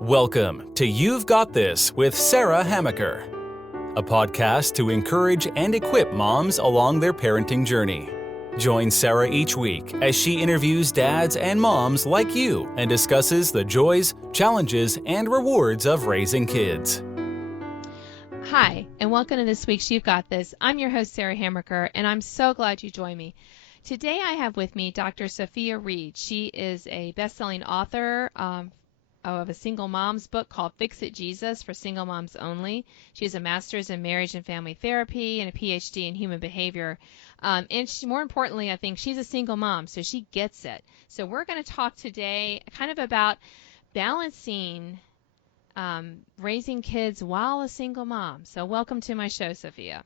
Welcome to You've Got This with Sarah Hamaker, a podcast to encourage and equip moms along their parenting journey. Join Sarah each week as she interviews dads and moms like you and discusses the joys, challenges, and rewards of raising kids. Hi, and welcome to this week's You've Got This. I'm your host, Sarah Hamaker, and I'm so glad you joined me. Today I have with me Dr. Sophia Reed. She is a best-selling author of a single mom's book called Fix It Jesus for single moms only. She has a master's in marriage and family therapy and a PhD in human behavior. And she, more importantly, I think she's a single mom, so she gets it. So we're going to talk today kind of about balancing raising kids while a single mom. So welcome to my show, Sophia.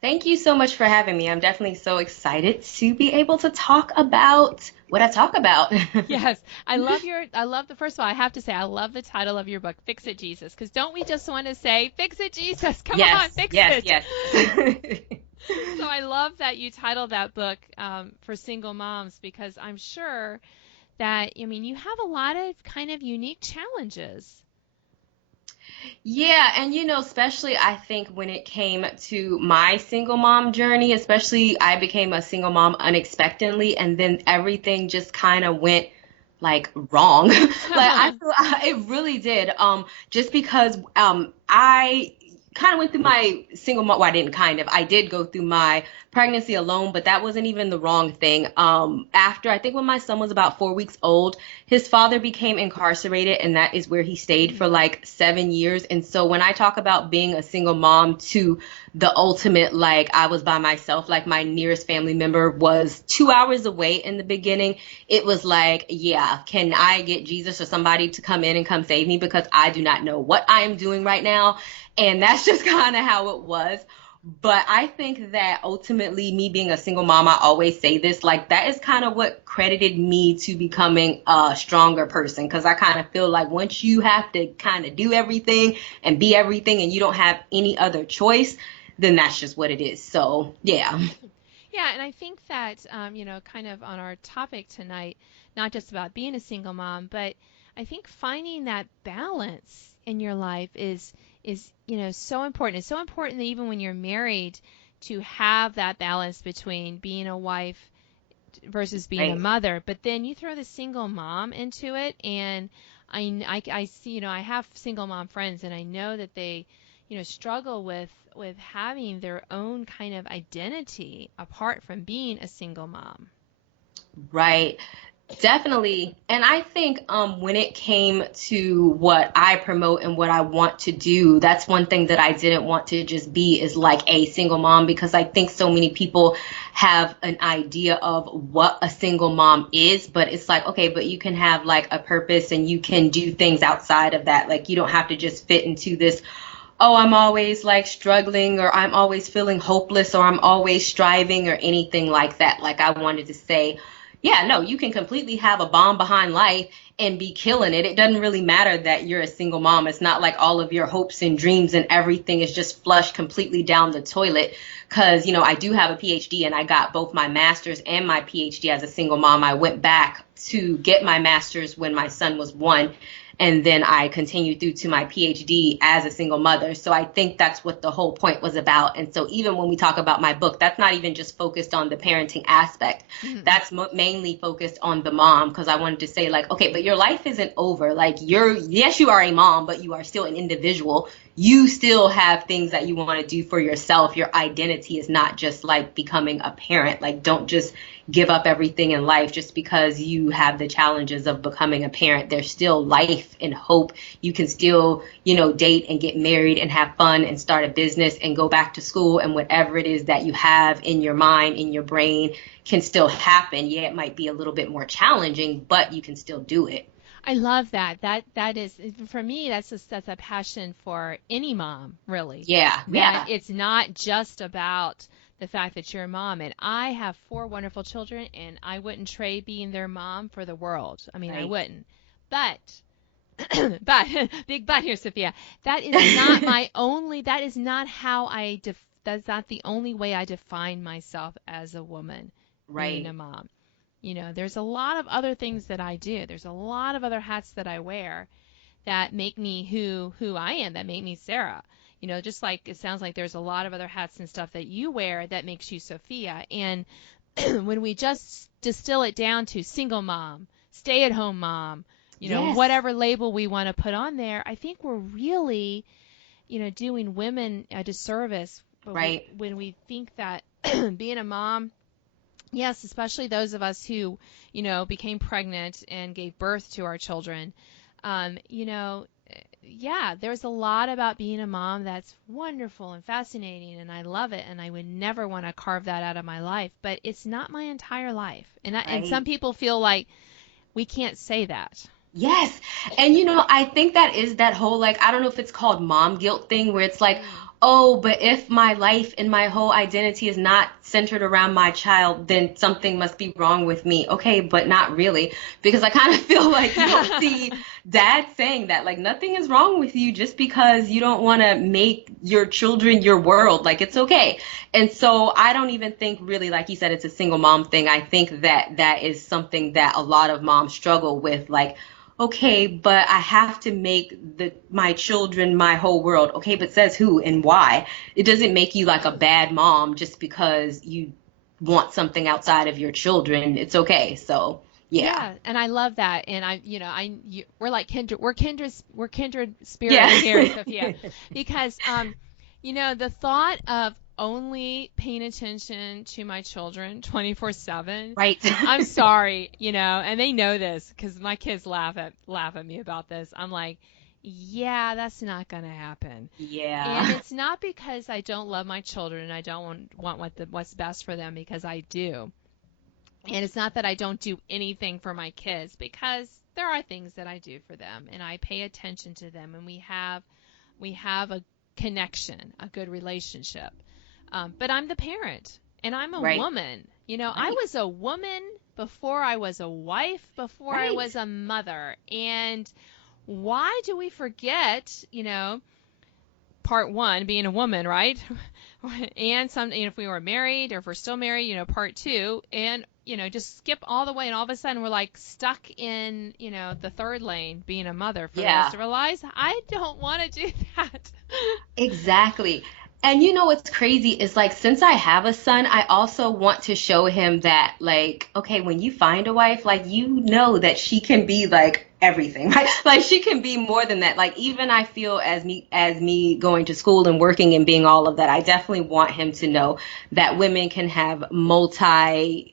Thank you so much for having me. I'm definitely so excited to be able to talk about what I talk about. Yes, first of all, I have to say, I love the title of your book, Fix It Jesus, because don't we just want to say, fix it Jesus, come on, fix it. Yes. So I love that you titled that book for single moms, because I'm sure that, you have a lot of kind of unique challenges. Yeah, and especially I think when it came to my single mom journey, especially I became a single mom unexpectedly, and then everything just kind of went like wrong. I feel it really did. Just because I kind of went through my single mom. Well, I did go through my pregnancy alone, but that wasn't even the wrong thing. After, I think when my son was about 4 weeks old, his father became incarcerated, and that is where he stayed for like 7 years. And so when I talk about being a single mom to the ultimate, like I was by myself, like my nearest family member was 2 hours away in the beginning, it was like, yeah, can I get Jesus or somebody to come in and come save me, because I do not know what I am doing right now. And that's just kind of how it was. But I think that ultimately, me being a single mom, I always say this, like that is kind of what credited me to becoming a stronger person. Because I kind of feel like once you have to kind of do everything and be everything and you don't have any other choice, then that's just what it is. So, yeah. Yeah, and I think that, kind of on our topic tonight, not just about being a single mom, but I think finding that balance in your life is so important. It's so important that even when you're married, to have that balance between being a wife versus being a mother. But then you throw the single mom into it, and I see, I have single mom friends, and I know that they, struggle with having their own kind of identity apart from being a single mom. Right. Definitely. And I think when it came to what I promote and what I want to do, that's one thing that I didn't want to just be is like a single mom, because I think so many people have an idea of what a single mom is, but it's like, okay, but you can have like a purpose and you can do things outside of that. Like you don't have to just fit into this, oh, I'm always like struggling, or I'm always feeling hopeless, or I'm always striving, or anything like that. Like I wanted to say, yeah, no, you can completely have a bomb behind life and be killing it. It doesn't really matter that you're a single mom. It's not like all of your hopes and dreams and everything is just flushed completely down the toilet. Because, I do have a PhD, and I got both my master's and my PhD as a single mom. I went back to get my master's when my son was 1. And then I continued through to my PhD as a single mother. So I think that's what the whole point was about. And so even when we talk about my book, that's not even just focused on the parenting aspect. Mm-hmm. That's mainly focused on the mom, because I wanted to say like, okay, but your life isn't over. Like yes, you are a mom, but you are still an individual. You still have things that you want to do for yourself. Your identity is not just like becoming a parent. Like don't just give up everything in life just because you have the challenges of becoming a parent. There's still life and hope. You can still, date and get married and have fun and start a business and go back to school, and whatever it is that you have in your mind, in your brain, can still happen. Yeah, it might be a little bit more challenging, but you can still do it. I love that. That is, for me, that's a passion for any mom, really. Yeah. It's not just about the fact that you're a mom. And I have 4 wonderful children, and I wouldn't trade being their mom for the world. Right. I wouldn't. But, big but here, Sophia, that is not my only, that is not how that's not the only way I define myself as a woman, being a mom. There's a lot of other things that I do. There's a lot of other hats that I wear that make me who I am, that make me Sarah. Just like it sounds like there's a lot of other hats and stuff that you wear that makes you Sophia. And when we just distill it down to single mom, stay-at-home mom, Yes. whatever label we want to put on there, I think we're really, doing women a disservice Right. when we think that being a mom, yes, especially those of us who, became pregnant and gave birth to our children, yeah, there's a lot about being a mom that's wonderful and fascinating, and I love it, and I would never want to carve that out of my life, but it's not my entire life. And some people feel like we can't say that. Yes. And I think that is that whole, like, I don't know if it's called mom guilt thing where it's like, oh, but if my life and my whole identity is not centered around my child, then something must be wrong with me. Okay, but not really, because I kind of feel like you don't see dad saying that, like, nothing is wrong with you just because you don't want to make your children your world. Like, it's okay. And so I don't even think really, like you said, it's a single mom thing. I think that is something that a lot of moms struggle with, like, okay, but I have to make my children my whole world. Okay, but says who and why? It doesn't make you like a bad mom just because you want something outside of your children. It's okay. So yeah, and I love that. And we're like kindred. We're kindred spirits Yeah. here, Sophia, because the thought of only paying attention to my children 24/7. right. I'm sorry, and they know this because my kids laugh at me about this. I'm like, yeah, that's not going to happen. Yeah. And it's not because I don't love my children and I don't want what's best for them, because I do. And it's not that I don't do anything for my kids, because there are things that I do for them and I pay attention to them, and we have a connection, a good relationship. But I'm the parent, and I'm a Right. woman. I Right. was a woman before I was a wife, before I Right. was a mother. And why do we forget, part one, being a woman, right? And if we were married, or if we're still married, part two, and, just skip all the way, and all of a sudden we're like stuck in, the third lane, being a mother for the Yeah. rest of our lives. I don't want to do that. Exactly. And what's crazy is, like, since I have a son, I also want to show him that, like, okay, when you find a wife, like, that she can be like everything, right? Like, she can be more than that. Like, even I feel as me going to school and working and being all of that, I definitely want him to know that women can have multi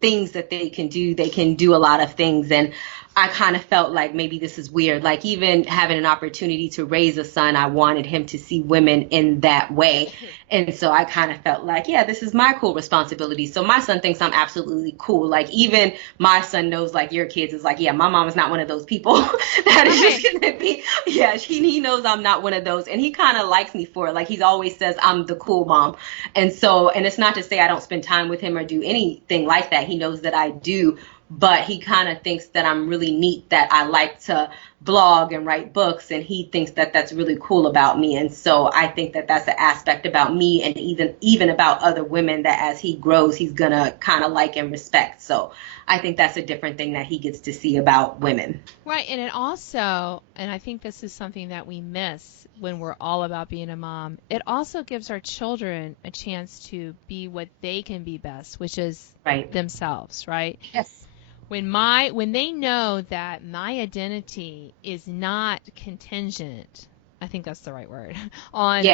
things that they can do. They can do a lot of things. And I kind of felt like maybe this is weird. Like, even having an opportunity to raise a son, I wanted him to see women in that way. And so I kind of felt like, yeah, this is my cool responsibility. So my son thinks I'm absolutely cool. Like, even my son knows, like, your kids is like, yeah, my mom is not one of those people that is just going to be, yeah, he knows I'm not one of those. And he kind of likes me for it. Like, he always says I'm the cool mom. And so, and it's not to say I don't spend time with him or do anything like that. He knows that I do. But he kind of thinks that I'm really neat, that I like to blog and write books, and he thinks that that's really cool about me. And so I think that that's an aspect about me, and even about other women, that as he grows, he's going to kind of like and respect. So I think that's a different thing that he gets to see about women. Right. And it also, and I think this is something that we miss when we're all about being a mom, it also gives our children a chance to be what they can be best, which is Right. themselves, right? Yes. When they know that my identity is not contingent, I think that's the right word, on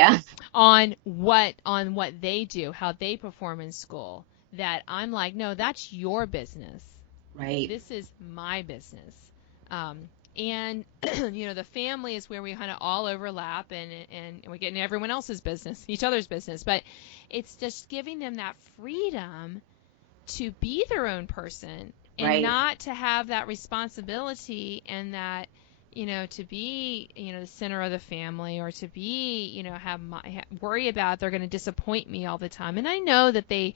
what they do, how they perform in school, that I'm like, no, that's your business. Right. This is my business. And the family is where we kind of all overlap, and we get into everyone else's business, each other's business. But it's just giving them that freedom to be their own person, and Right. not to have that responsibility, and that, to be, the center of the family, or to be, worry about they're going to disappoint me all the time. And I know that they,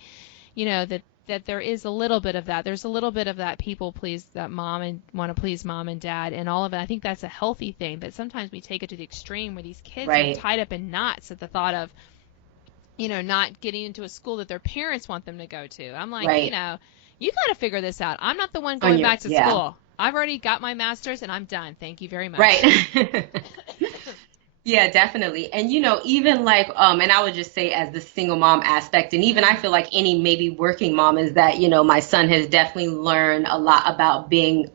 that there is a little bit of that. There's a little bit of that people please, that mom and want to please mom and dad and all of it. I think that's a healthy thing, but sometimes we take it to the extreme where these kids Right. are tied up in knots at the thought of, not getting into a school that their parents want them to go to. I'm like, Right. you got to figure this out. I'm not the one going back to school. I've already got my master's and I'm done. Thank you very much. Right. Yeah, definitely. And even like and I would just say as the single mom aspect, and even I feel like any maybe working mom is that, my son has definitely learned a lot about being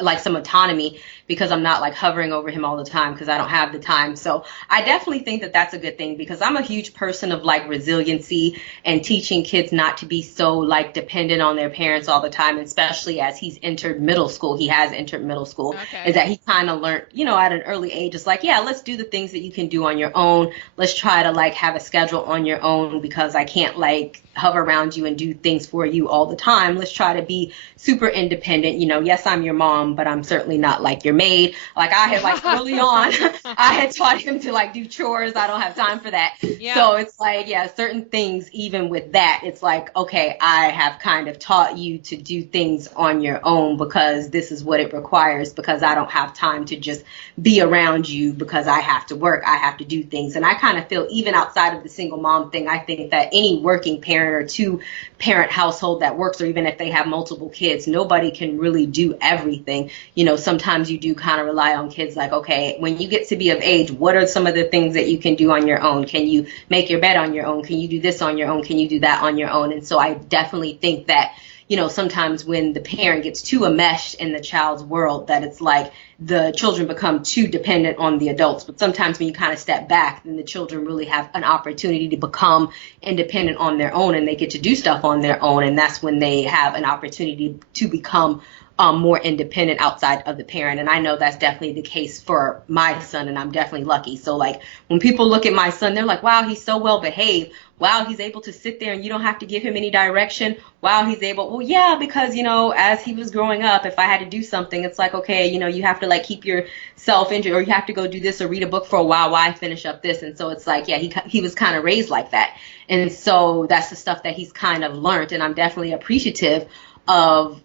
like some autonomy because I'm not like hovering over him all the time because I don't have the time. So I definitely think that that's a good thing because I'm a huge person of like resiliency and teaching kids not to be so like dependent on their parents all the time, especially as he's entered middle school. He has entered middle school. Okay. Is that he kind of learned, at an early age, it's like, yeah, let's do the things that you can do on your own. Let's try to like have a schedule on your own because I can't like hover around you and do things for you all the time. Let's try to be super independent. Yes, I'm your mom, but I'm certainly not like your maid. Like I had like early on, I had taught him to like do chores. I don't have time for that. Yeah. So it's like, yeah, certain things, even with that, it's like, okay, I have kind of taught you to do things on your own because this is what it requires because I don't have time to just be around you because I have to work. I have to do things. And I kind of feel even outside of the single mom thing, I think that any working parent or two parent household that works, or even if they have multiple kids, nobody can really do everything. Sometimes you do kind of rely on kids like, okay, when you get to be of age, what are some of the things that you can do on your own? Can you make your bed on your own? Can you do this on your own? Can you do that on your own? And so I definitely think that sometimes when the parent gets too enmeshed in the child's world, that it's like the children become too dependent on the adults. But sometimes when you kind of step back, then the children really have an opportunity to become independent on their own and they get to do stuff on their own. And that's when they have an opportunity to become more independent outside of the parent. And I know that's definitely the case for my son, and I'm definitely lucky. So like when people look at my son, they're like, wow, he's so well behaved. Wow, he's able to sit there and you don't have to give him any direction. Wow, he's able. Well, yeah, because, as he was growing up, if I had to do something, it's like, okay, you have to like keep yourself injured or you have to go do this or read a book for a while I finish up this. And so it's like, yeah, he was kind of raised like that. And so that's the stuff that he's kind of learned. And I'm definitely appreciative of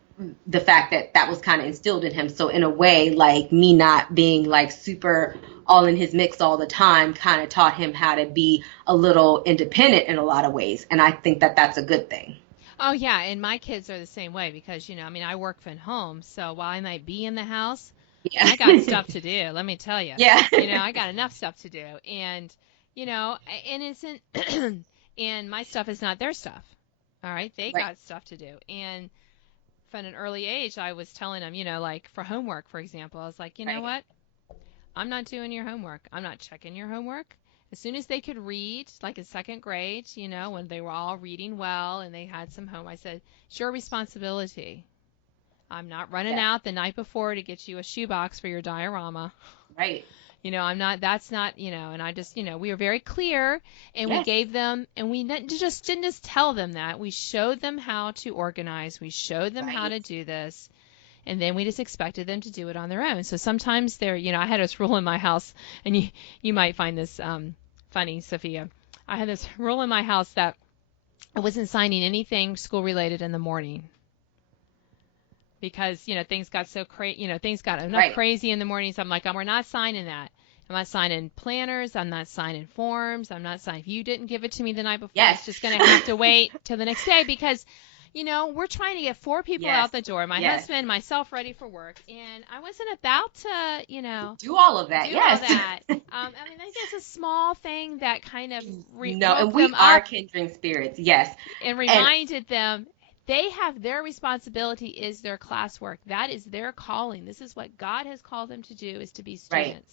the fact that that was kind of instilled in him. So in a way, like me not being like super all in his mix all the time kind of taught him how to be a little independent in a lot of ways. And I think that that's a good thing. Oh, yeah. And my kids are the same way because, I work from home. So while I might be in the house, Yeah. I got stuff to do. Let me tell you. Yeah. I got enough stuff to do. And, and isn't, and my stuff is not their stuff. All right. They Right. got stuff to do. And from an early age, I was telling them, like for homework, for example, I was like, you know what? I'm not doing your homework. I'm not checking your homework. As soon as they could read, like in second grade, when they were all reading well and they had some home, I said, it's your responsibility. I'm not running out the night before to get you a shoebox for your diorama. Right. I'm not, that's not, and I just, we were very clear and we gave them, and we didn't just tell them that. We showed them how to organize. We showed them how to do this. And then we just expected them to do it on their own. So sometimes they're, I had this rule in my house, and you might find this funny, Sophia. I had this rule in my house that I wasn't signing anything school related in the morning. Because, things got so crazy, things got enough crazy in the mornings. I'm like, we're not signing that. I'm not signing planners. I'm not signing forms. I'm not signing. If you didn't give it to me the night before, it's just going to have to wait till the next day because, we're trying to get 4 people out the door. My husband, myself, ready for work. And I wasn't about to, do all of that. Do all that. I think it's a small thing that kind of and we are kindred spirits. Yes. And reminded them, they have their responsibility is their classwork. That is their calling. This is what God has called them to do, is to be students. Right.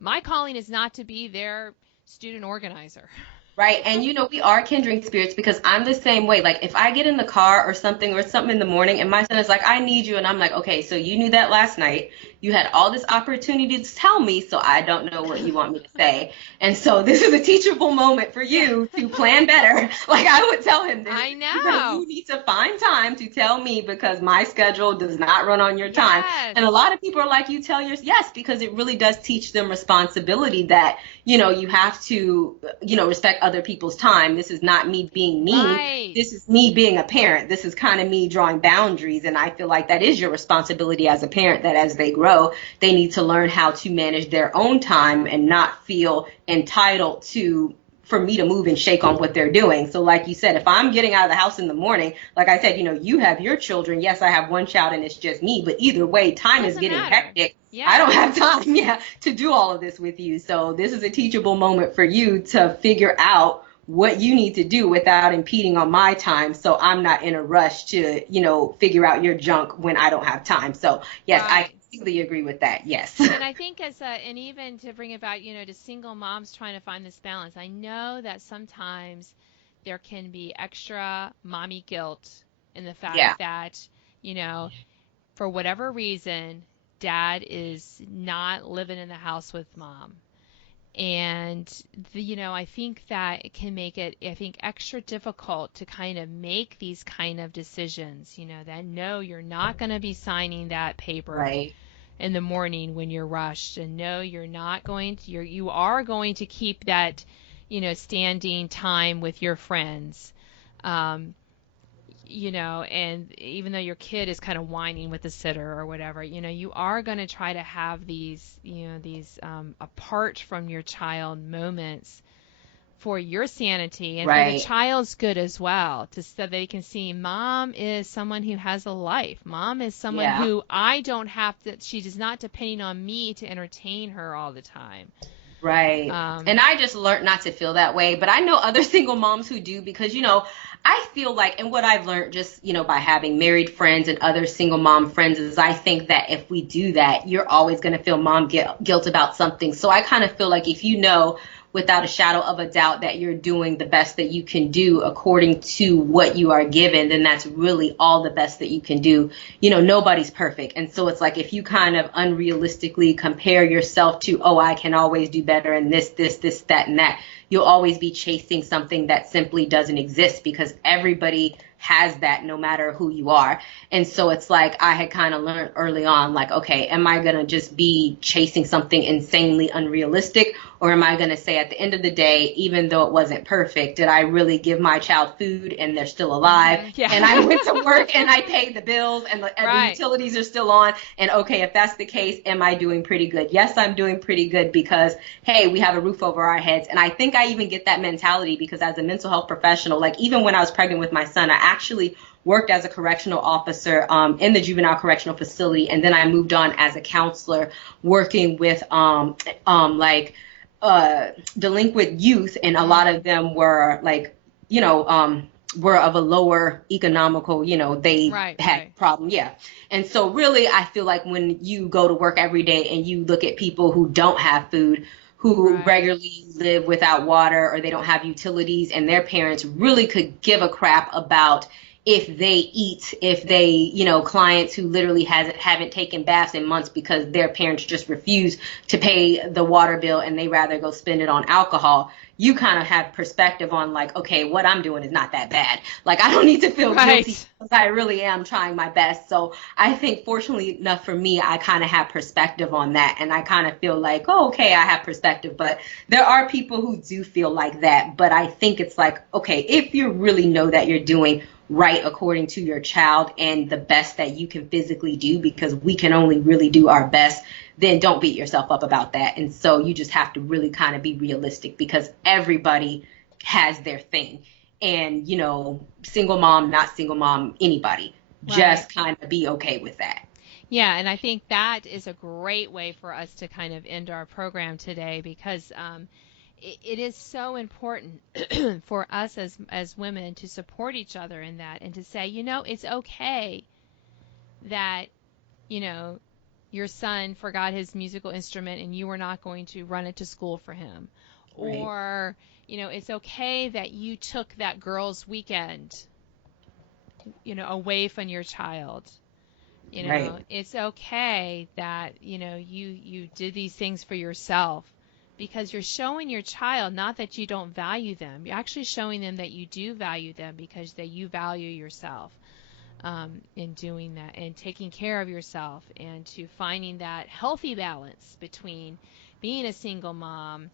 My calling is not to be their student organizer. Right. And, we are kindred spirits because I'm the same way. Like if I get in the car or something in the morning and my son is like, I need you. And I'm like, okay, so you knew that last night. You had all this opportunity to tell me, so I don't know what you want me to say. And so this is a teachable moment for you to plan better. Like I would tell him this. I know. You need to find time to tell me because my schedule does not run on your time. Yes. And a lot of people are like, you tell yours. Yes, because it really does teach them responsibility that, you have to, respect other people's time. This is not me being mean. Right. This is me being a parent. This is kind of me drawing boundaries. And I feel like that is your responsibility as a parent, that as they grow, they need to learn how to manage their own time and not feel entitled to for me to move and shake on what they're doing. So like you said, if I'm getting out of the house in the morning, like I said, you have your children. Yes, I have one child and it's just me, but either way, time is getting hectic. Yeah. I don't have time, to do all of this with you. So this is a teachable moment for you to figure out what you need to do without impeding on my time. So I'm not in a rush to, figure out your junk when I don't have time. So yes, right. I completely agree with that. Yes. And I think and even to bring it back, to single moms trying to find this balance, I know that sometimes there can be extra mommy guilt in the fact that, for whatever reason, dad is not living in the house with mom. And, I think that it can make it, extra difficult to kind of make these kind of decisions, that no, you're not going to be signing that paper. Right. In the morning when you're rushed, and no, you're not going to, you are going to keep that, standing time with your friends, and even though your kid is kind of whining with the sitter or whatever, you are going to try to have these, apart from your child moments for your sanity and for the child's good as well, so they can see mom is someone who has a life. Mom is someone who I don't have to, she is not depending on me to entertain her all the time. Right. And I just learned not to feel that way, but I know other single moms who do, because, I feel like, and what I've learned just, by having married friends and other single mom friends, is I think that if we do that, you're always going to feel mom guilt about something. So I kind of feel like if without a shadow of a doubt that you're doing the best that you can do according to what you are given, then that's really all the best that you can do. Nobody's perfect. And so it's like, if you kind of unrealistically compare yourself to, I can always do better and this, that, and that, you'll always be chasing something that simply doesn't exist, because everybody has that no matter who you are. And so it's like, I had kind of learned early on, like, okay, am I going to just be chasing something insanely unrealistic? Or am I going to say at the end of the day, even though it wasn't perfect, did I really give my child food and they're still alive? Yeah. And I went to work and I paid the bills and the utilities are still on. And okay, if that's the case, am I doing pretty good? Yes, I'm doing pretty good, because, hey, we have a roof over our heads. And I think I even get that mentality because as a mental health professional, like even when I was pregnant with my son, I actually worked as a correctional officer in the juvenile correctional facility. And then I moved on as a counselor working with delinquent youth, and a lot of them were like, were of a lower economical, they had problem. Yeah. And so really, I feel like when you go to work every day and you look at people who don't have food, who regularly live without water, or they don't have utilities, and their parents really could give a crap about if they eat, if they, clients who literally haven't taken baths in months because their parents just refuse to pay the water bill and they rather go spend it on alcohol, you kind of have perspective on like, okay, what I'm doing is not that bad. Like, I don't need to feel guilty because I really am trying my best. So I think fortunately enough for me, I kind of have perspective on that. And I kind of feel like, oh, okay, I have perspective. But there are people who do feel like that. But I think it's like, okay, if you really know that you're doing right according to your child and the best that you can physically do, because we can only really do our best, then don't beat yourself up about that. And so you just have to really kind of be realistic, because everybody has their thing. And, single mom, not single mom, anybody, just kind of be okay with that. Yeah, and I think that is a great way for us to kind of end our program today, because it is so important for us as women to support each other in that, and to say, it's okay that, your son forgot his musical instrument and you were not going to run it to school for him. Right. Or, it's okay that you took that girls' weekend, away from your child. It's okay that, you did these things for yourself, because you're showing your child not that you don't value them. You're actually showing them that you do value them, because that you value yourself in doing that and taking care of yourself, and to finding that healthy balance between being a single mom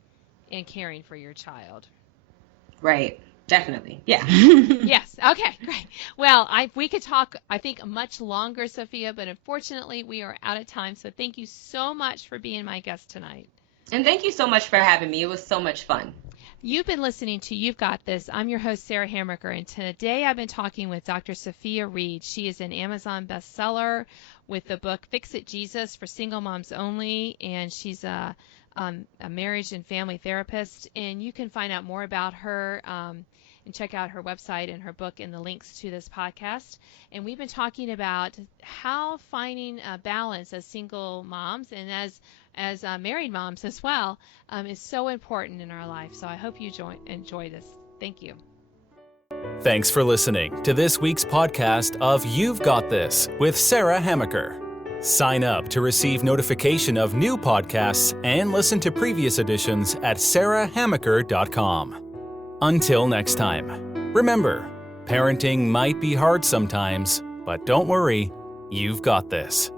and caring for your child. Right. Definitely. Yeah. Yes. Okay, great. Well, we could talk, I think, much longer, Sophia, but unfortunately we are out of time. So thank you so much for being my guest tonight. And thank you so much for having me. It was so much fun. You've been listening to You've Got This. I'm your host, Sarah Hammaker, and today I've been talking with Dr. Sophia Reed. She is an Amazon bestseller with the book Fix It Jesus for Single Moms Only, and she's a marriage and family therapist. And you can find out more about her and check out her website and her book in the links to this podcast. And we've been talking about how finding a balance as single moms and as married moms as well is so important in our life. So I hope you enjoy this. Thank you. Thanks for listening to this week's podcast of You've Got This with Sarah Hammaker. Sign up to receive notification of new podcasts and listen to previous editions at sarahhammaker.com. Until next time, remember, parenting might be hard sometimes, but don't worry, you've got this.